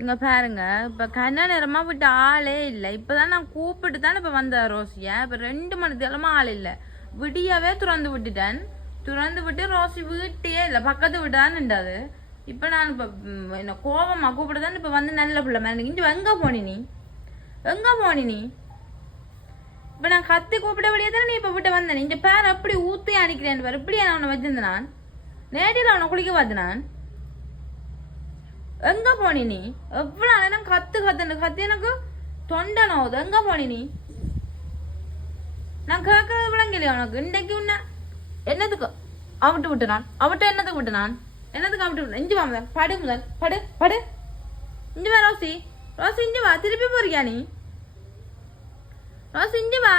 இங்க பாருங்க, இப்ப கண்ண நேரமா விட்டு ஆளே இல்லை. இப்பதான் நான் கூப்பிட்டு தான் இப்ப வந்த ரோசிய. இப்ப 2 மணி தேலமா ஆள் இல்லை. விடியவே துறந்து விட்டுட்டேன். துறந்து விட்டு ரோசி வீட்டையே இல்லை, பக்கத்து வீட்டு தான் நின்றாது. இப்ப நான் இப்ப என்ன கோபமா கூப்பிட்டுதான் இப்ப வந்து நல்ல பிள்ளை மாதிரி இங்க எங்க போனி நீ? எங்க போனி நீ? இப்ப நான் கத்தி கூப்பிட வழியே தானே நீ இப்ப விட்டு வந்தேன். இங்க பேர் அப்படி ஊத்தி அடிக்கிறேன் பாரு. இப்படியா நான் உன்னை வச்சிருந்தேன்? நான் நேரில் அவனை குளிக்க பார்த்து நான் எங்க போனி நீ? எவ்வளவு நேரம் கத்து எனக்கு தொண்டை நோவுது. எங்க போனி நீ? நான் கேட்கறது விளங்கலையா உனக்கு? இன்றைக்கு உன்ன என்னதுக்கு அவிட்டு விட்டு நான்? அவட்ட என்னதுக்கு விட்டு நான்? என்னதுக்கு அவிட்டு விட்டு? இஞ்சி வா முதல், படு முதல், படு படு. இஞ்சி வா ரோசி, ரோசி இஞ்சி வா. திருப்பி போறியா நீ? ரோசி இஞ்சி வா.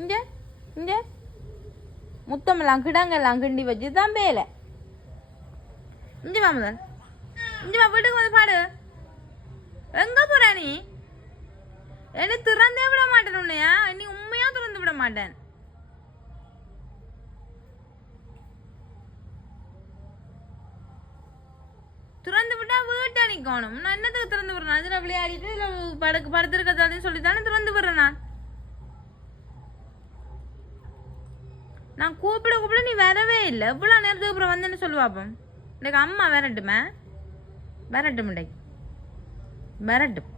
இங்க இங்க முத்தமெல்லாம் கிடங்கெல்லாம் கிண்டி வச்சுதான் வேலை. இஞ்சி வா முதல், இஞ்சி வா. வீட்டுக்கு வந்து பாடு. எங்க போற நீ? என்ன திறந்தே விட மாட்டேன் உன்னையா? நீ உண்மையா திறந்து விட மாட்டேன். திறந்து விட்டா வீட்டை நிக்கணும். நான் என்னத்துக்கு திறந்து விடுறேன்? அதுல விளையாடிட்டு படுத்திருக்கதான்னு சொல்லித்தானே திறந்து விடுறேன். நான் கூப்பிட நீ வரவே இல்லை. இவ்வளவு நேரத்துக்கு அப்புறம் வந்தேன்னு சொல்லுவாப்போம். எனக்கு அம்மா வரட்டுமே, வரட்டும், வரட்டும்.